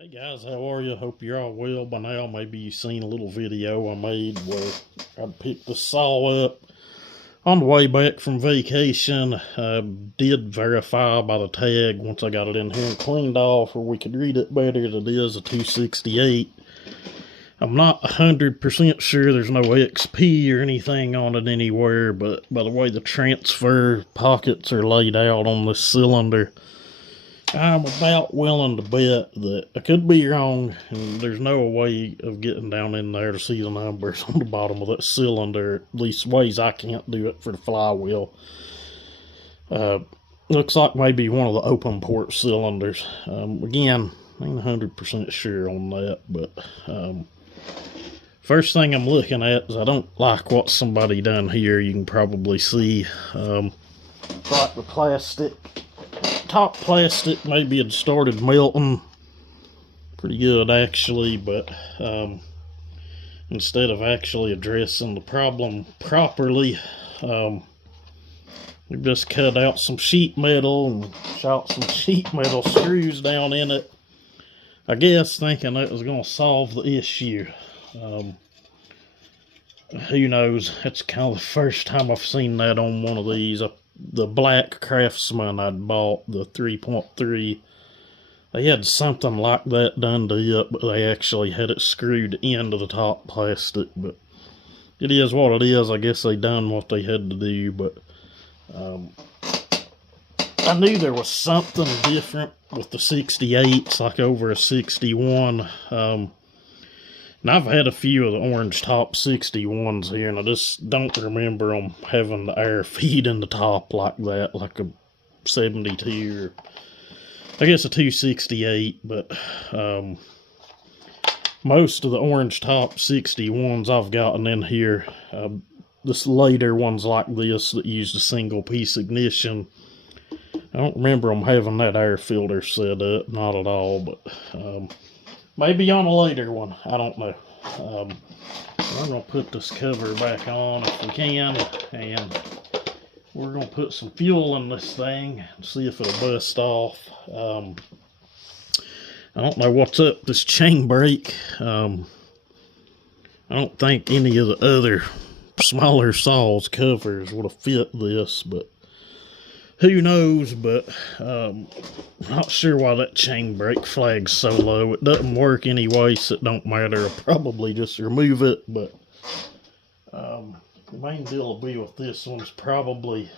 Hey guys, how are you? Hope you're all well by now. Maybe you've seen a little video I made where I picked the saw up on the way back from vacation. I did verify by the tag once I got it in here and cleaned off where we could read it better that it is a 268. I'm not 100% sure there's no XP or anything on it anywhere, but by the way the transfer pockets are laid out on this cylinder, I'm about willing to bet that I could be wrong, and there's no way of getting down in there to see the numbers on the bottom of that cylinder, at least ways I can't do it for the flywheel. Looks like maybe one of the open port cylinders. Again, I ain't 100% sure on that, but first thing I'm looking at is I don't like what somebody done here. You can probably see like the plastic. Top plastic maybe had started melting pretty good actually, but instead of actually addressing the problem properly, we just cut out some sheet metal and shot some sheet metal screws down in it, I guess thinking that was going to solve the issue. Who knows? That's kind of the first time I've seen that on one of these. The black Craftsman I'd bought, the 3.3, they had something like that done to it, but they actually had it screwed into the top plastic. But it is what it is. I guess they done what they had to do, but I knew there was something different with the 68s, like over a 61. And I've had a few of the orange top 61s here, and I just don't remember them having the air feed in the top like that, like a 72 or I guess a 268. But most of the orange top 61s I've gotten in here, this later ones like this that used a single piece ignition, I don't remember them having that air filter set up, not at all, but maybe on a later one, I don't know. I'm going to put this cover back on if we can, and we're going to put some fuel in this thing and see if it'll bust off. I don't know what's up this chain brake. I don't think any of the other smaller saws covers would have fit this, but who knows. But not sure why that chain brake flag's so low. It doesn't work anyway, so it don't matter. I'll probably just remove it. But the main deal will be with this one's probably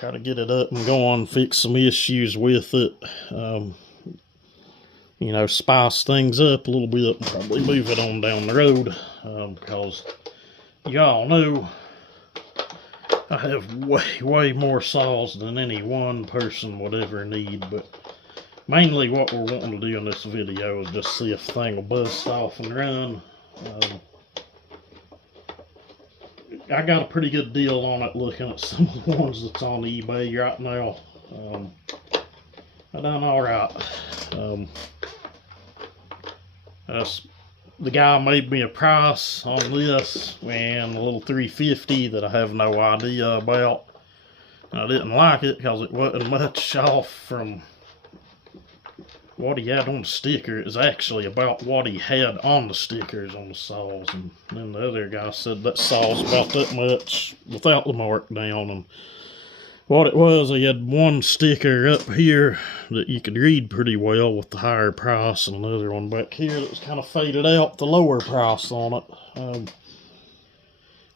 try to get it up and go on, fix some issues with it. You know, spice things up a little bit and probably move it on down the road, because y'all know I have way more saws than any one person would ever need. But mainly what we're wanting to do in this video is just see if the thing will bust off and run. I got a pretty good deal on it looking at some of the ones that's on eBay right now. I done alright. The guy made me a price on this and a little 350 that I have no idea about. I didn't like it because it wasn't much off from what he had on the sticker. It was actually about what he had on the stickers on the saws. And then the other guy said that saw's about that much without the mark down. And what it was, he had one sticker up here that you could read pretty well with the higher price, and another one back here that was kind of faded out, the lower price on it.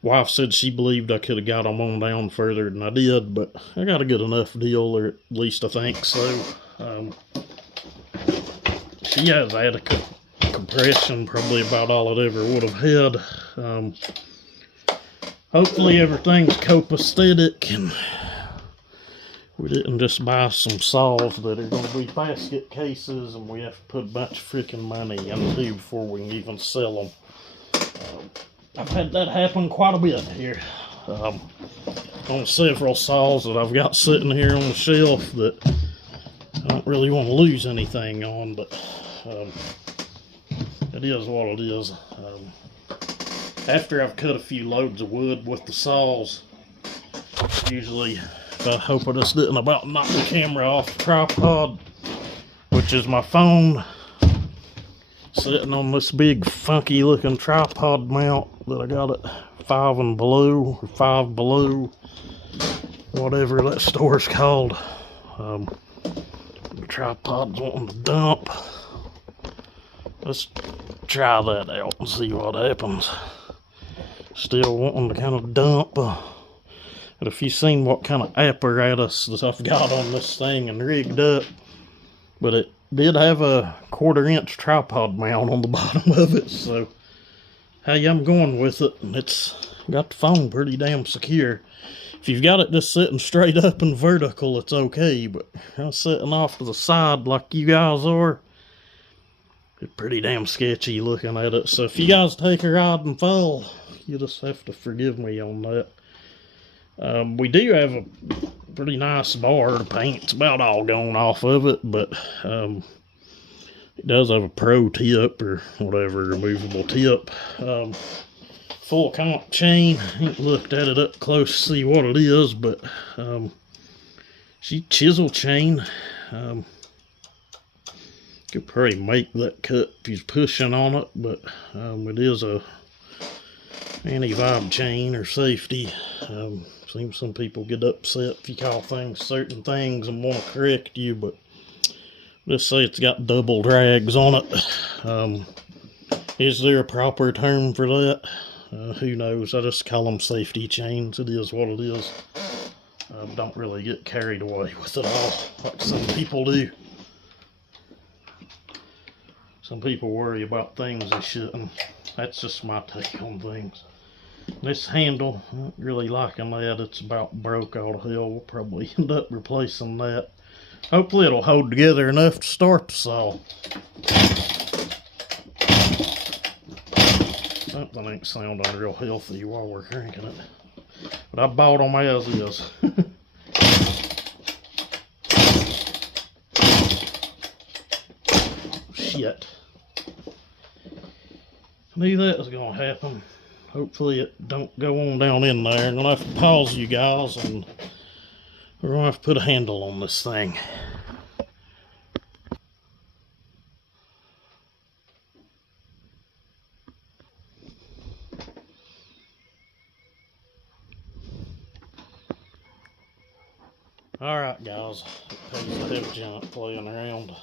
Wife said she believed I could have got them on down further than I did, but I got a good enough deal, or at least I think so. She has had a compression, probably about all it ever would have had. Hopefully everything's copacetic and we didn't just buy some saws that are going to be basket cases and we have to put a bunch of freaking money into before we can even sell them. I've had that happen quite a bit here. On several saws that I've got sitting here on the shelf that I don't really want to lose anything on, but it is what it is. After I've cut a few loads of wood with the saws, usually I hope I just didn't about knock the camera off the tripod, which which is my phone sitting on this big funky looking tripod mount that I got at 5 and Below, or 5 Below, whatever that store's called. The tripod's wanting to dump. Let's try that out and see what happens. Still wanting to kind of dump. But if you've seen what kind of apparatus that I've got on this thing and rigged up, but it did have a 1/4-inch tripod mount on the bottom of it, so hey, I'm going with it, and it's got the phone pretty damn secure. If you've got it just sitting straight up and vertical, it's okay, but sitting off to the side like you guys are, it's pretty damn sketchy looking at it. So if you guys take a ride and fall, you just have to forgive me on that. We do have a pretty nice bar. The paint's about all gone off of it, but it does have a pro tip or whatever, removable tip. Full comp chain. Ain't looked at it up close to see what it is, but she chisel chain. Could probably make that cut if he's pushing on it, but it is a anti-vibe chain or safety. Seems some people get upset if you call things certain things and want to correct you, but let's say it's got double drags on it. Is there a proper term for that? Who knows? I just call them safety chains. It is what it is. Don't really get carried away with it all like some people do. Some people worry about things they shouldn't. That's just my take on things. This handle, not really liking that. It's about broke all to hell. We'll probably end up replacing that. Hopefully it'll hold together enough to start the saw. Something ain't sounding real healthy while we're cranking it. But I bought them as is. Shit. I knew that was going to happen. Hopefully it don't go on down in there. I'm going to have to pause you guys, and we're going to have to put a handle on this thing. Alright guys, it pays to have junk playing around.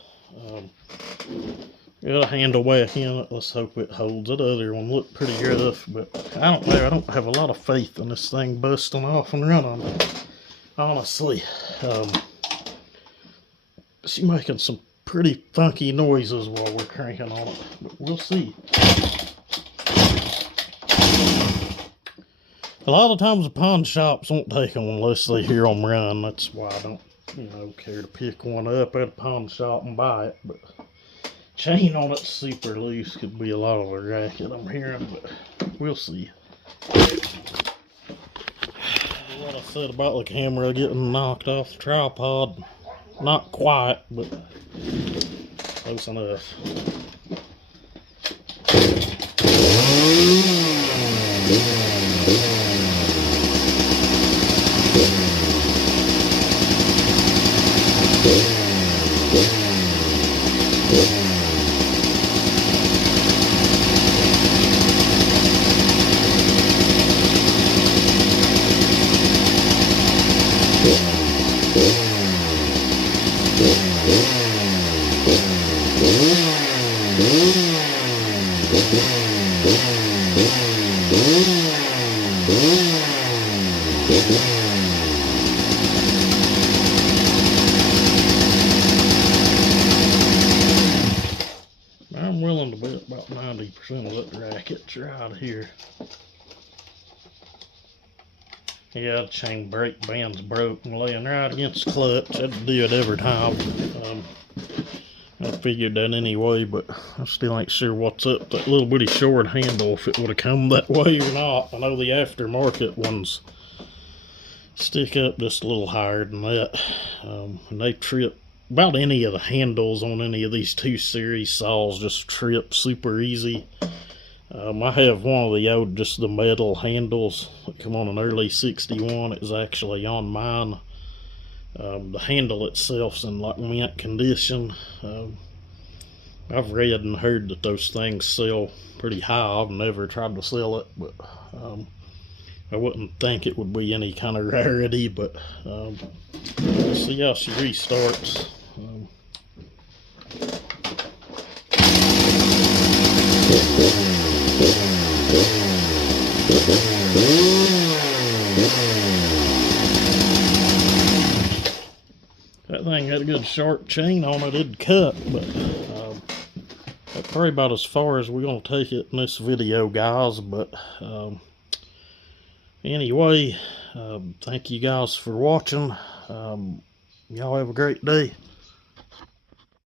Got a handle back in it. Let's hope it holds. That other one looked pretty rough, but I don't know. I don't have a lot of faith in this thing busting off and running. Honestly, she's making some pretty funky noises while we're cranking on it, but we'll see. A lot of times the pawn shops won't take them unless they hear them run. That's why I don't, care to pick one up at a pawn shop and buy it. But chain on it super loose could be a lot of a racket I'm hearing, but we'll see. What I said about the camera getting knocked off the tripod, not quite, but close enough. I'm willing to bet about 90% of that racket's right here. Yeah, the chain brake band's broke and laying right against the clutch. I'd do it every time. I figured that anyway, but I still ain't sure what's up that little bitty short handle, if it would have come that way or not. I know the aftermarket ones stick up just a little higher than that, and they trip. About any of the handles on any of these 2 series saws just trip super easy. I have one of the old, just the metal handles that come on an early 61. It was actually on mine. The handle itself's in like mint condition. I've read and heard that those things sell pretty high. I've never tried to sell it, but I wouldn't think it would be any kind of rarity. But let's see how she restarts. That thing had a good sharp chain on it. It'd cut, but that's probably about as far as we're going to take it in this video, guys. But anyway, thank you guys for watching. Y'all have a great day.